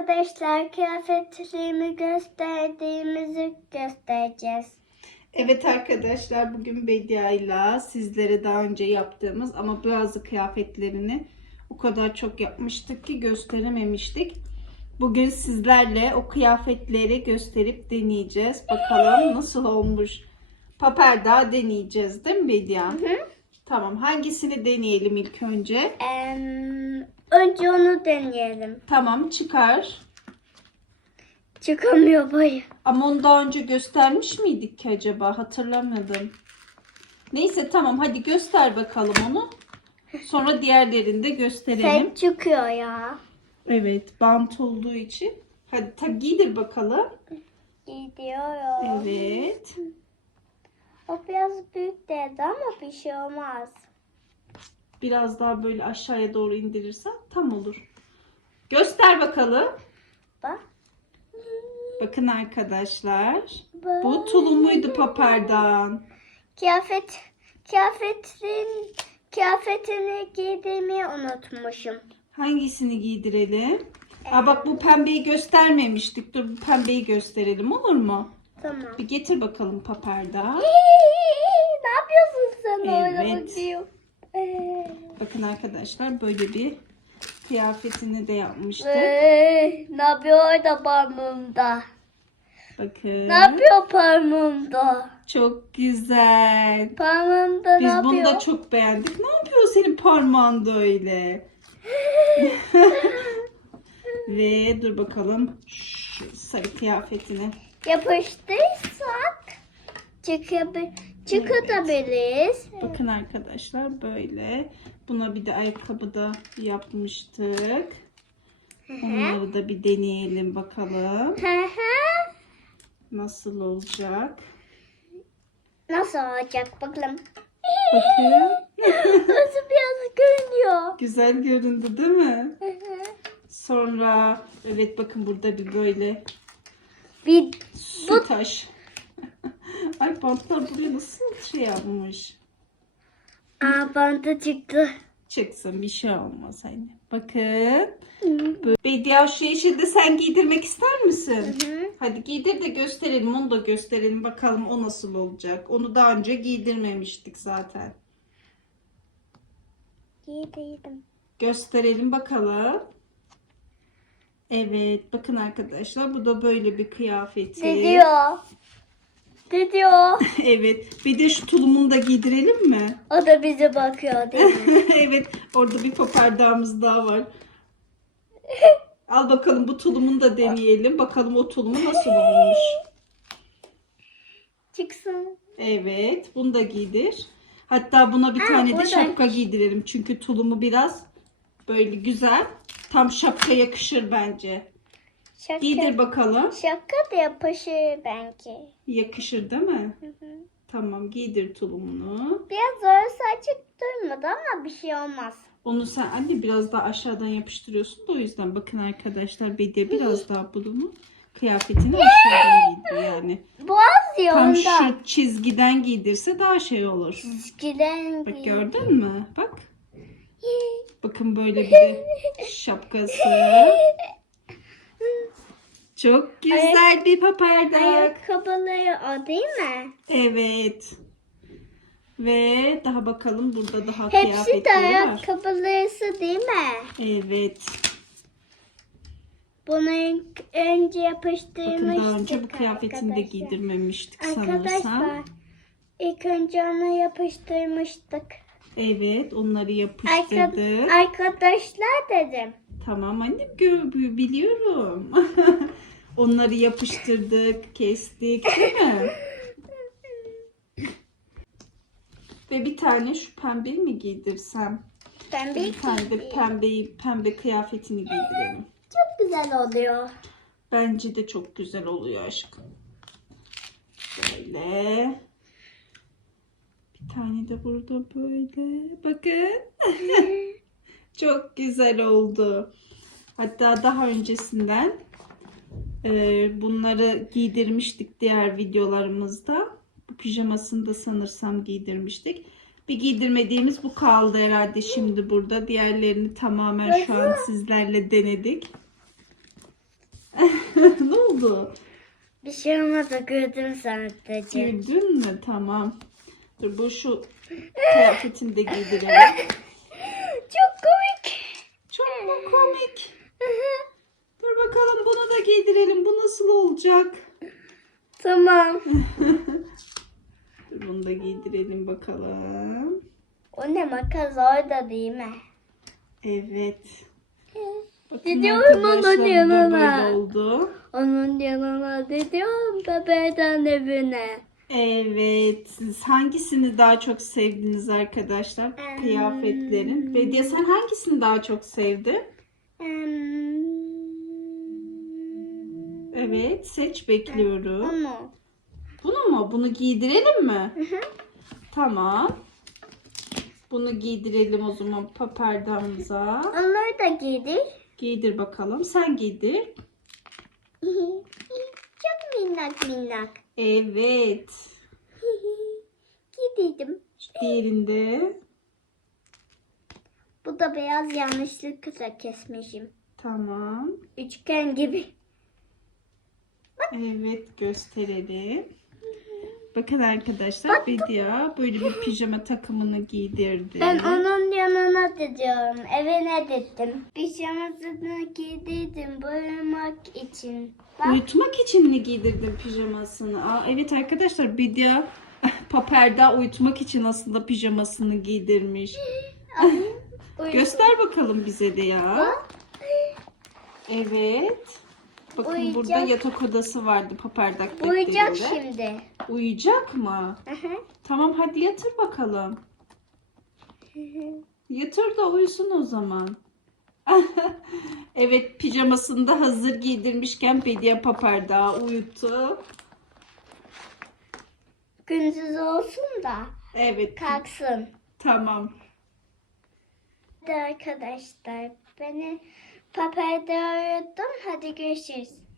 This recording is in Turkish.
arkadaşlar kıyafetlerimi gösterdiğimizi göstereceğiz. Evet arkadaşlar bugün Bedia'yla sizlere daha önce yaptığımız ama bazı kıyafetlerini o kadar çok yapmıştık ki gösterememiştik. Bugün sizlerle o kıyafetleri gösterip deneyeceğiz. Bakalım nasıl olmuş. Paperda deneyeceğiz değil mi Bedia? Tamam hangisini deneyelim ilk önce? Em, önce onu deneyelim. Tamam çıkar. Çıkamıyor boyu. Ama onu daha önce göstermiş miydik ki acaba? Hatırlamadım. Neyse tamam hadi göster bakalım onu. Sonra diğerlerini de gösterelim. Set çıkıyor ya. Evet bant olduğu için. Hadi ta giydir bakalım. Gidiyorum. Evet. O biraz büyük dedi ama bir şey olmaz. Biraz daha böyle aşağıya doğru indirirsen tam olur. Göster bakalım. Bak. Bakın arkadaşlar. Bak. Bu tulumuydu paperdan. Kıyafet, kıyafetin, kıyafetini giydirmeyi unutmuşum. Hangisini giydirelim? Aa bak bu pembeyi göstermemiştik. Dur bu pembeyi gösterelim olur mu? Tamam. Bir getir bakalım paperda. ne yapıyorsun sen orada Evet. bakayım? Bakın arkadaşlar böyle bir kıyafetini de yapmıştık. ee, ne yapıyor orada parmağımda? Bakın. Ne yapıyor parmağımda? Çok güzel. Parmağımda ne Biz yapıyor? bunu da çok beğendik. Ne yapıyor senin parmağında öyle? Ve dur bakalım şu sarı kıyafetini. Yapıştıysak çıkabil çıkabiliriz. Bakın arkadaşlar böyle. Buna bir de ayakkabı da yapmıştık. Onları da bir deneyelim bakalım. Nasıl olacak? Nasıl olacak bakalım. Bakın. Nasıl biraz görünüyor. Güzel göründü değil mi? Sonra evet bakın burada bir böyle Bir su taş. Ay bantlar buraya nasıl şey yapmış? Aa banta çıktı. Çıksın bir şey olmaz hani. Bakın. Böyle- Bediye şu yeşilde sen giydirmek ister misin? Hı. Hadi giydir de gösterelim. Onu da gösterelim. Bakalım o nasıl olacak. Onu daha önce giydirmemiştik zaten. Giydirdim. Gösterelim bakalım. Evet. Bakın arkadaşlar. Bu da böyle bir kıyafeti. Ne diyor? Ne diyor? evet. Bir de şu tulumunu da giydirelim mi? O da bize bakıyor değil mi? evet. Orada bir papardağımız daha var. Al bakalım bu tulumunu da deneyelim. Bakalım o tulumu nasıl olmuş. Çıksın. Evet. Bunu da giydir. Hatta buna bir tane de buradan. şapka giydirelim. Çünkü tulumu biraz böyle güzel. Tam şapka yakışır bence. Şaka, Giydir bakalım. şaka da yapışır belki. Yakışır değil mi? Hı hı. Tamam giydir tulumunu. Biraz orası açık durmadı ama bir şey olmaz. Onu sen anne biraz daha aşağıdan yapıştırıyorsun da o yüzden bakın arkadaşlar Bediye biraz daha bunu kıyafetini aşağıdan giydiriyor yani. Boğaz ya Tam ondan. şu çizgiden giydirse daha şey olur. Çizgiden Bak gördün mü? Bak. Bakın böyle bir de şapkası. Çok güzel bir papardak. Ayakkabıları o değil mi? Evet. Ve daha bakalım burada daha Hepsi de kıyafetleri var. ayakkabıları değil mi? Evet. Bunu önce Bakın yapıştırmıştık daha önce bu kıyafetini de arkadaşlar. giydirmemiştik Arkadaşlar sanırsam. ilk önce onu yapıştırmıştık. Evet onları Arka- yapıştırdık. arkadaşlar dedim. Tamam annem gö- biliyorum. onları yapıştırdık, kestik değil mi? Ve bir tane şu pembe mi giydirsem? Ben bir tane de pembeyi, pembe kıyafetini giydirelim. Çok güzel oluyor. Bence de çok güzel oluyor aşkım. Böyle. Bir tane de burada böyle. Bakın. çok güzel oldu. Hatta daha öncesinden bunları giydirmiştik diğer videolarımızda. Bu pijamasını da sanırsam giydirmiştik. Bir giydirmediğimiz bu kaldı herhalde şimdi burada. Diğerlerini tamamen şu an sizlerle denedik. ne oldu? Bir şey olmadı gördüm sadece. Güldün mü? Tamam. Dur bu şu kıyafetini de giydirelim. Çok komik. Çok mu komik? Dur bakalım bunu da giydirelim. Bu nasıl olacak? tamam. Dur bunu da giydirelim bakalım. O ne makas orada değil mi? Evet. Gidiyorum onun yanına. oldu. Onun yanına gidiyorum bebeğden evine. Evet. Siz hangisini daha çok sevdiniz arkadaşlar? Hmm. Kıyafetlerin. Bediye sen hangisini daha çok sevdin? Hmm, Evet. Seç bekliyorum. Onu. Bunu mu? Bunu giydirelim mi? Hı hı. Tamam. Bunu giydirelim o zaman paperdamıza. Onları da giydik. Giydir bakalım. Sen giydir. Çok minnak minnak. Evet. Giydirdim. Diğerinde. Bu da beyaz yanlışlıkla kesmişim. Tamam. Üçgen gibi. Evet gösterelim. Bakın arkadaşlar Bedia böyle bir pijama takımını giydirdi. Ben onun yanına gidiyorum. Evine gittim. Pijamasını giydirdim boyamak için. Bak. Uyutmak için mi giydirdin pijamasını? Aa, evet arkadaşlar Bedia paperda uyutmak için aslında pijamasını giydirmiş. Göster bakalım bize de ya. Bak. Evet. Bakın Uyuyacak. burada yatak odası vardı paperdak Uyuyacak defterinde. şimdi. Uyuyacak mı? Hı hı. Tamam hadi yatır bakalım. Yatır da uyusun o zaman. evet pijamasını da hazır giydirmişken Bediye Papardağı uyuttu. Gündüz olsun da Evet kalksın. tamam. Hadi arkadaşlar beni paperde uyuttum. Hadi görüşürüz.